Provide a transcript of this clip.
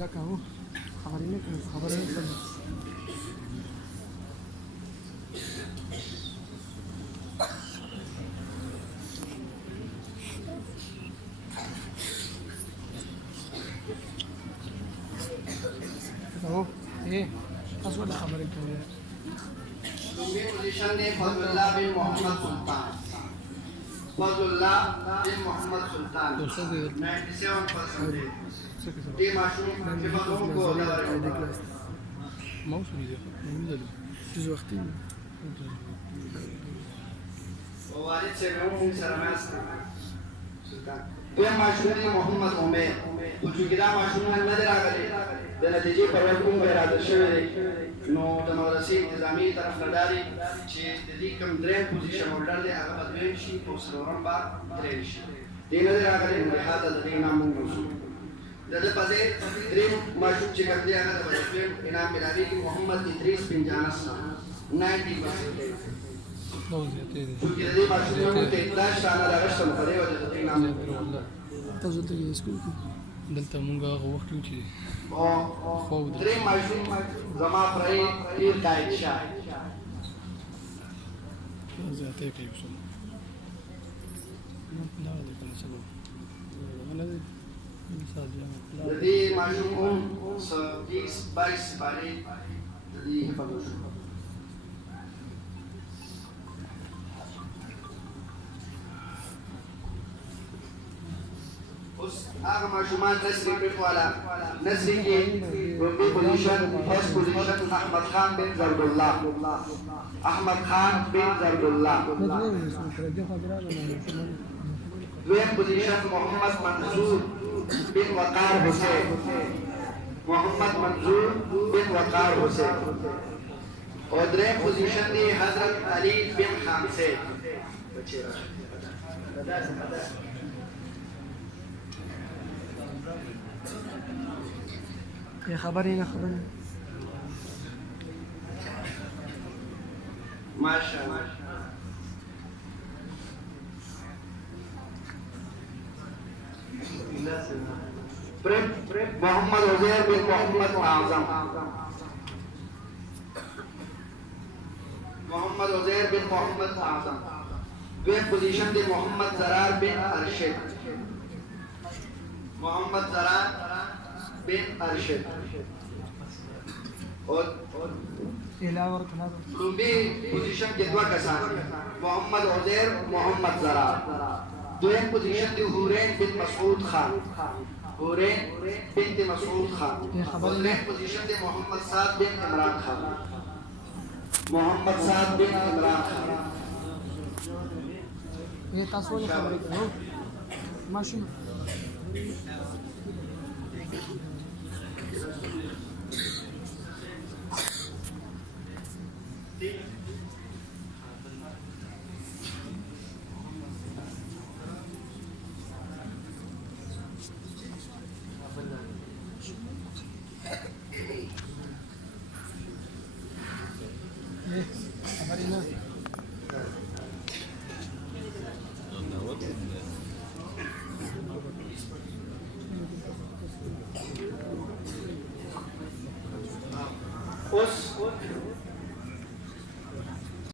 لك اهو خبرينك خبرينك اهو ايه اصل خبرك पोजीशन ने फजलुल्लाह बिन मोहम्मद सुल्तान फजलुल्लाह बिन मोहम्मद सुल्तान 97% टी माशूम के बदों को ما وصل يدي جزء وقتي ووالد से मैं सरमास सुल्तान ये माशूम ने मोहम्मद उमर उजुगिरा माशूम ने नजर आ गए د نتیجې پر وخت کوم اراده شوی دی نو د مدرسې انتظامي طرفداري چې د دې کوم درېم پوزیشن هولډر دی هغه به دویم شي او څلورم به درېم شي دې نظر راغلی نو لهذا د دې نام موږ موضوع د دې په ځای درېم ماشوم چې کوم دی هغه د دویم انعام ملاویږي محمد ادریس بن جانس 90% نو زیاتې دي چې د دې ماشوم ته 11 شانه راغشتم په دې وجه د دې نام تاسو ته یې سکول کې دلته مونږ هغه وخت کې چې او درې ماشوم زما پرې پیر دایښ زیاتې کوي وسو دا د کوم څه نه دی مثال دی د دې ماشوم 20 22 باندې د دې حفاظت هغه ماشومان نسری پیټ والا نسری کې روبي پوزیشن فرست پوزیشن احمد خان بن زرد الله احمد خان بن زرد الله دویم پوزیشن محمد منصور بن وقار حسین محمد منصور بن وقار حسین اور دریم پوزیشن دی حضرت علی بن خامسه بچی راشه يا خبري يا خبري ما شاء الله محمد عزیر بن محمد اعظم محمد عزیر بن محمد اعظم دویم پوزیشن دی محمد زرار بن ارشد محمد زرار بن ارشد اور لومبی پوزیشن کے دو کسان محمد عزیر محمد زرار دویم پوزیشن دی حورین بن مسعود خان حورین بنت مسعود خان دویم پوزیشن دی محمد سعد بن عمران خان محمد سعد بن عمران خان یہ تصویر خبریں کرو ماشي اس